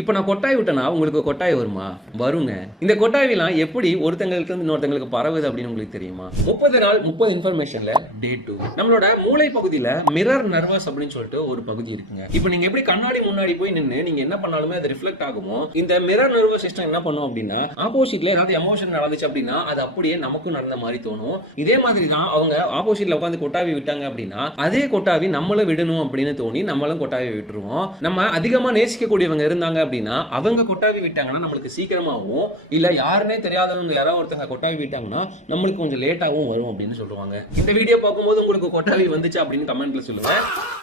இப்ப நான் கொட்டாய் விட்டேன்னா, உங்களுக்கு கொட்டாய் வருமா? வருங்க. இந்த கொட்டாவிலாம் எப்படி ஒருத்தங்கள்ட்ட இருந்து இன்னொருத்தங்களுக்கு பரவுது அப்படின்னு உங்களுக்கு தெரியுமா? 30 நாள் 30 இன்ஃபர்மேஷன்ல டே 2. நம்மளோட மூளை பகுதியில மிரர் நர்வஸ் அப்படின்னு சொல்லிட்டு ஒரு பகுதி இருக்குங்க. இப்ப நீங்க எப்படி கண்ணாடி முன்னாடி போய் நின்னு நீங்க என்ன பண்ணாலுமே அது ரிஃப்ளெக்ட் ஆகுமோ, இந்த மிரர் நர்வஸ் சிஸ்டம் என்ன பண்ணும் அப்படின்னா, ஆப்போசிட்ல ஏதாவது எமோஷன் நடந்துச்சு அப்படின்னா, அது அப்படியே நமக்கும் நடந்த மாதிரி தோணும். இதே மாதிரி தான் அவங்க ஆப்போசிட்ல உட்கார்ந்து கொட்டாவி விட்டாங்க அப்படின்னா, அதே கொட்டாவி நம்மளும் விடணும் அப்படின்னு தோணி நம்மளும் கொட்டாவி விட்டுருவோம். நம்ம அதிகமா நேசிக்கக்கூடியவங்க இருந்தாங்க அப்படின்னா அவங்க கொட்டாவி விட்டாங்கன்னா நம்மளுக்கு சீக்கிரமாகவும், இல்ல யாருன்னே தெரியாதவங்க யாராவது ஒருத்தங்க கொட்டாவி விட்டாங்கன்னா நம்மளுக்கு கொஞ்சம் லேட்டாகவும் வரும் அப்படின்னு சொல்லுவாங்க. இந்த வீடியோ பார்க்கும்போது உங்களுக்கு கொட்டாவி வந்துச்சு அப்படின்னு கமெண்ட்ல சொல்லுங்க.